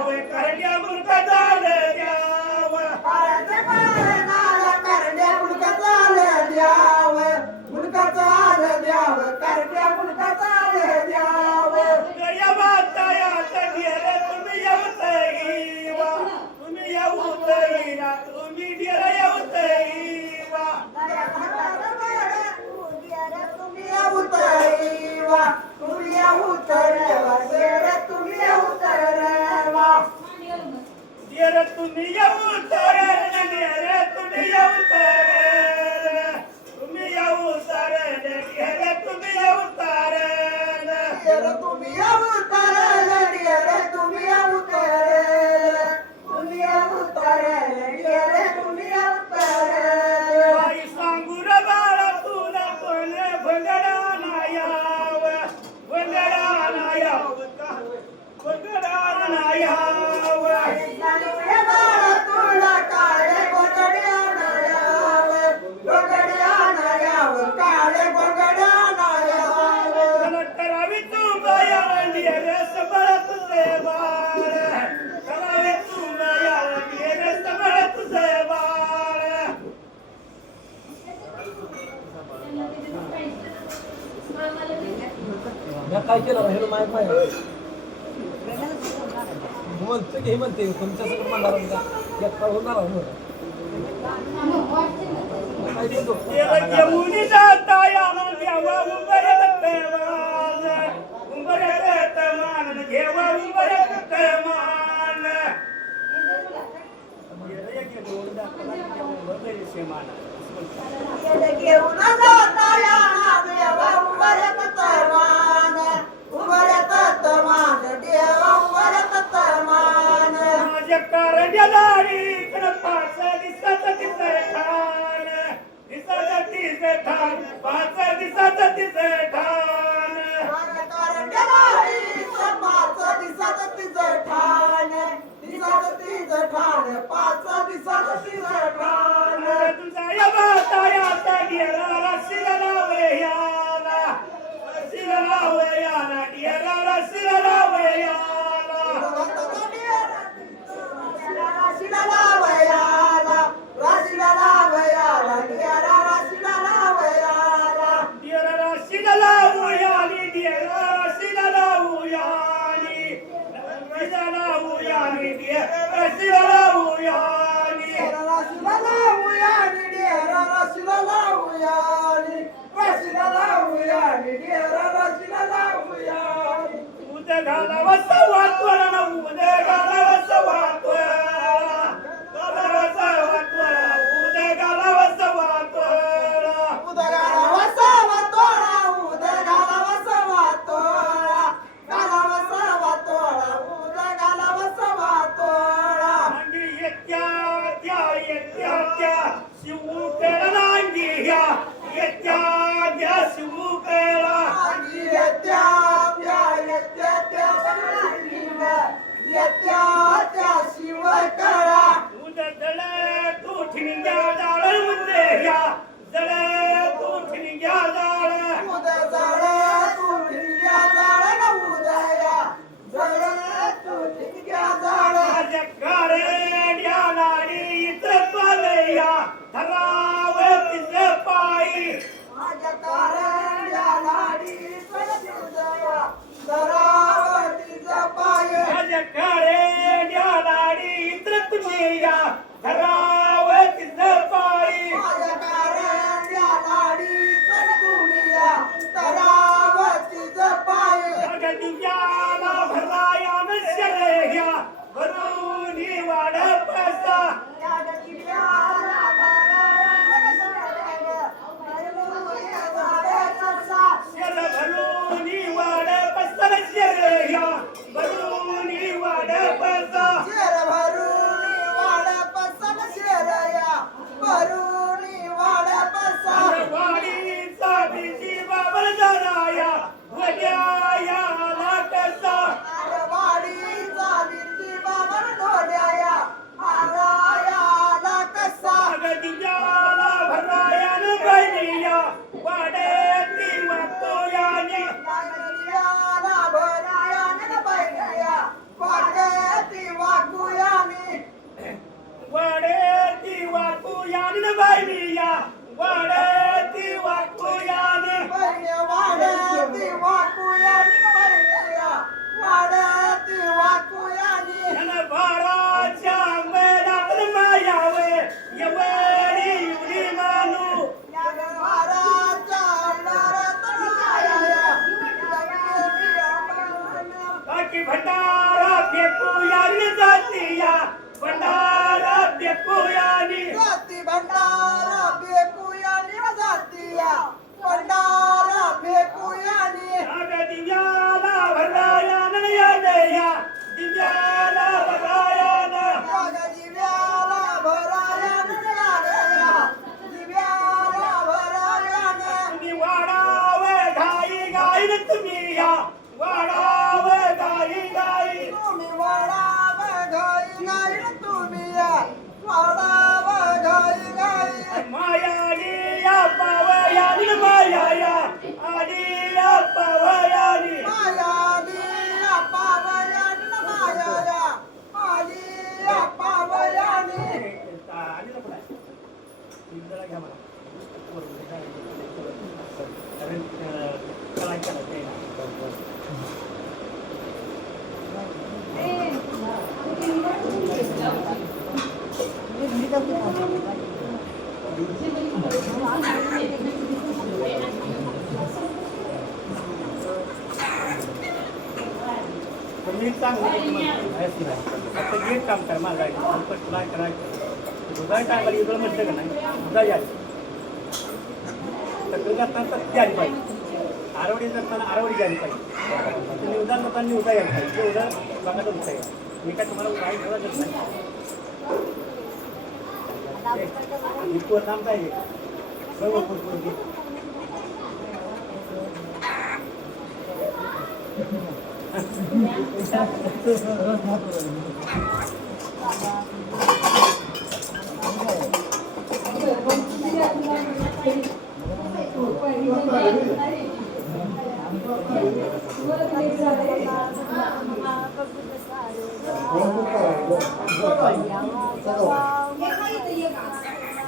હોય કરે काय केलं हे माहीत माहीत म्हणतो की हे म्हणते तुमच्या सगळं म्हणणार का एकटा होणार घेऊन दिसत ठाण. फेकुयानी जाती भंडारा जातीया भंडारा फेकुयानी अग दिव्याला भरायान या देया दिव्याला भरायान राजा दिव्याला भरायन लागया दिव्याला भरायन तुम्ही वाडावे घाई गाई तुम्ही या. वाडावे पण मी काम कर माझा काय करायचं दुधाय काय इकडं म्हटलं का नाही. दुधा यायचं तक्रार जाताना सत्य आली पाहिजे आरवडी जाताना आरवडी घ्यायला पाहिजे निवदा जाताना निवदा यायला पाहिजे निवदा बघा तुमचा मी काय तुम्हाला ปวดน้ำได้เพิ่มปวดปวดดิสนุก